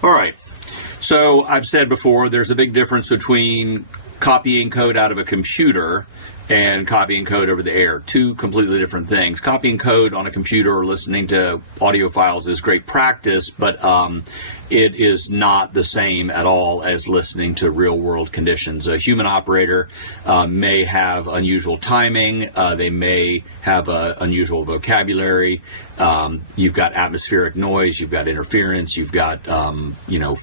All right. So I've said before, there's a big difference between copying code out of a computer and copying code over the air. Two completely different things. Copying code on a computer or listening to audio files is great practice, but it is not the same at all as listening to real-world conditions. A human operator may have unusual timing. They may have unusual vocabulary. You've got atmospheric noise. You've got interference. You've got,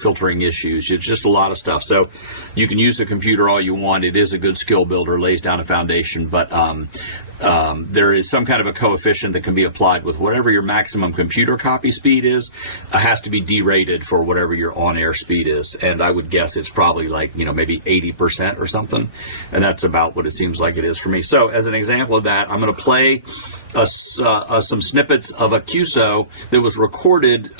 filtering issues. It's just a lot of stuff. So you can use the computer all you want. It is a good skill builder, lays down a foundation, but there is some kind of a coefficient that can be applied with whatever your maximum computer copy speed is. Has to be derated for whatever your on-air speed is, and I would guess it's probably like maybe 80% or something, and that's about what it seems like it is for me. So as an example of that, I'm going to play some snippets of a QSO that was recorded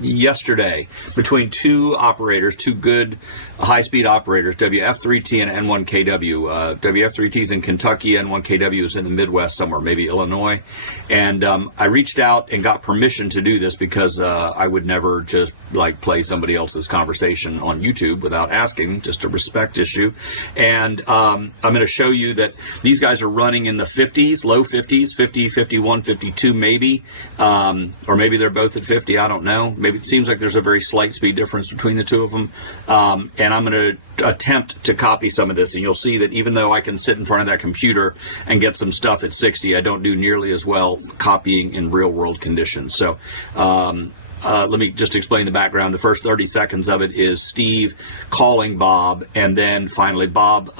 yesterday between two operators, two good high-speed operators, WF3T and N1KW. WF3T is in Kentucky, N1KW is in the Midwest somewhere, maybe Illinois. And I reached out and got permission to do this because I would never just play somebody else's conversation on YouTube without asking, just a respect issue. And I'm going to show you that these guys are running in the 50s, low 50s, 50, 51, 52 maybe, or maybe they're both at 50, I don't know. Maybe it seems like there's a very slight speed difference between the two of them. And I'm going to attempt to copy some of this, and you'll see that even though I can sit in front of that computer and get some stuff at 60, I don't do nearly as well copying in real-world conditions. So let me just explain the background. The first 30 seconds of it is Steve calling Bob, and then finally Bob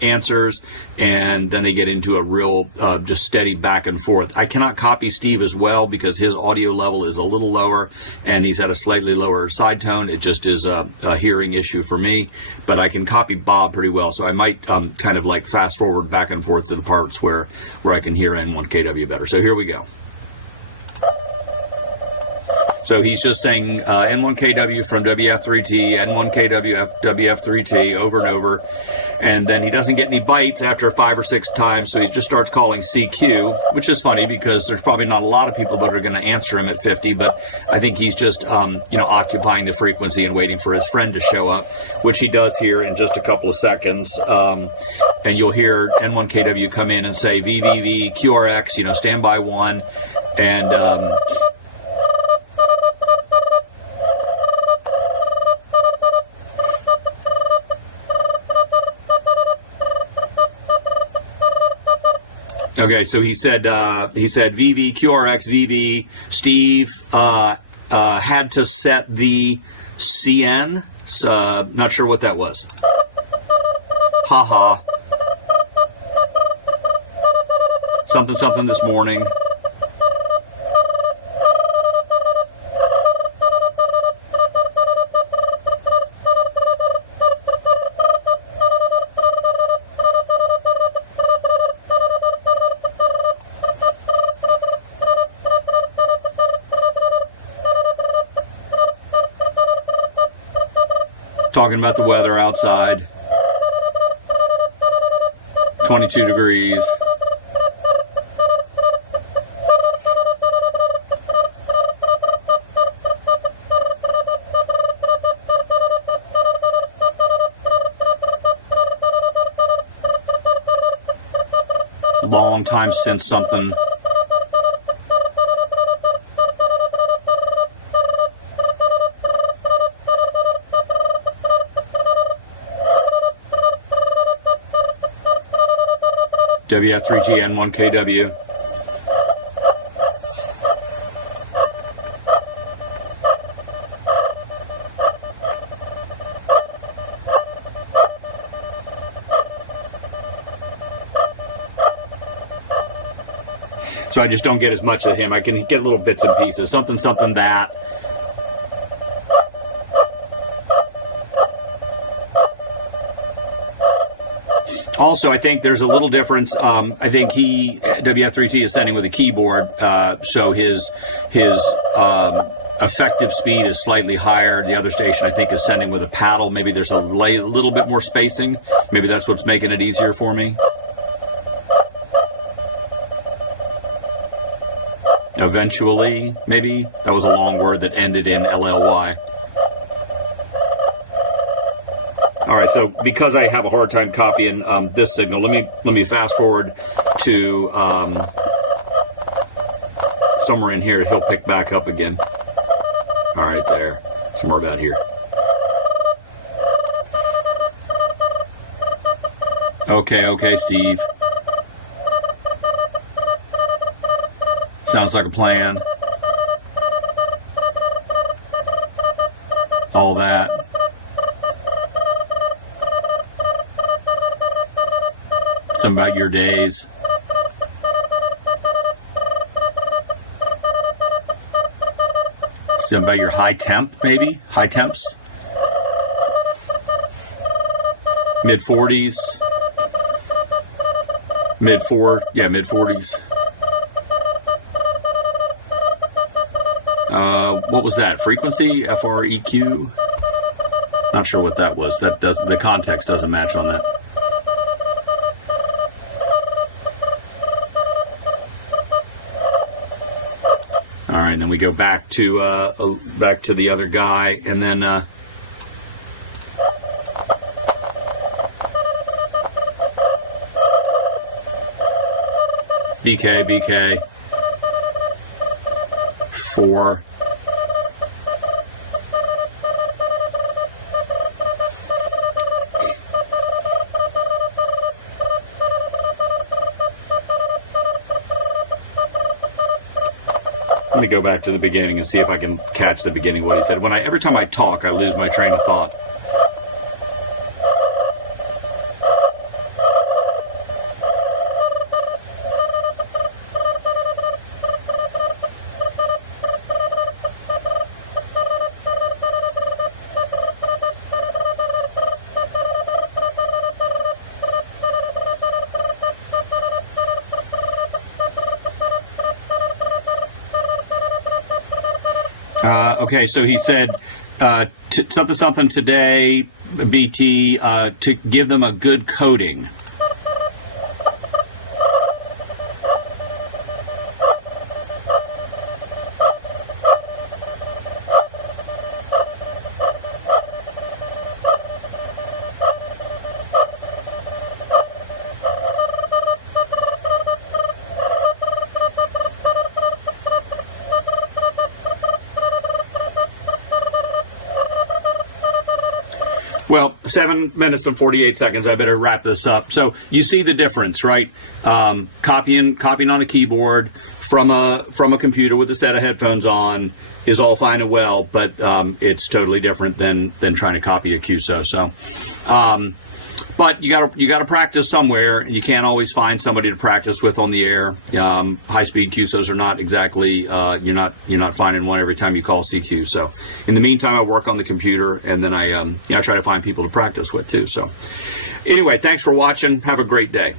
answers, and then they get into a real just steady back and forth. I cannot copy Steve as well because his audio level is a little lower, and he's at a slightly lower side tone. It just is a hearing issue for me, but I can copy Bob pretty well. So I might kind of fast forward back and forth to the parts where I can hear N1KW better. So here we go. So he's just saying N1KW from WF3T, N1KW, WF3T over and over. And then he doesn't get any bites after 5 or 6 times, so he just starts calling CQ, which is funny because there's probably not a lot of people that are going to answer him at 50, but I think he's just, occupying the frequency and waiting for his friend to show up, which he does here in just a couple of seconds. And you'll hear N1KW come in and say VVV, QRX, standby 1, and... Okay, so he said VV, QRX, VV, Steve had to set the CN, not sure what that was. Haha. Something this morning. Talking about the weather outside. 22 degrees. Long time since something. WF3T and N1KW. So I just don't get as much of him. I can get little bits and pieces. Something that. Also, I think there's a little difference. I think WF3T is sending with a keyboard, so his effective speed is slightly higher. The other station, I think, is sending with a paddle. Maybe there's a little bit more spacing. Maybe that's what's making it easier for me. Eventually, maybe. That was a long word that ended in LLY. All right, so because I have a hard time copying this signal, let me fast forward to somewhere in here. He'll pick back up again. All right, there, somewhere about here. Okay, Steve. Sounds like a plan. All that. Something about your days. Something about your high temp, maybe? High temps? Mid-40s. Mid-40s. What was that? Frequency? FREQ? Not sure what that was. That doesn't, the context doesn't match on that. All right, and then we go back to the other guy, and then BK 4. Let me go back to the beginning and see if I can catch the beginning of what he said. Every time I talk, I lose my train of thought. Okay, so he said something today, BT, to give them a good coating. Well, 7 minutes and 48 seconds. I better wrap this up. So you see the difference, right? Copying on a keyboard from a computer with a set of headphones on is all fine and well, but it's totally different than trying to copy a QSO. So, but you gotta practice somewhere, and you can't always find somebody to practice with on the air. High-speed QSOs are not exactly you're not finding one every time you call CQ. So, in the meantime, I work on the computer, and then I try to find people to practice with too. So, anyway, thanks for watching. Have a great day.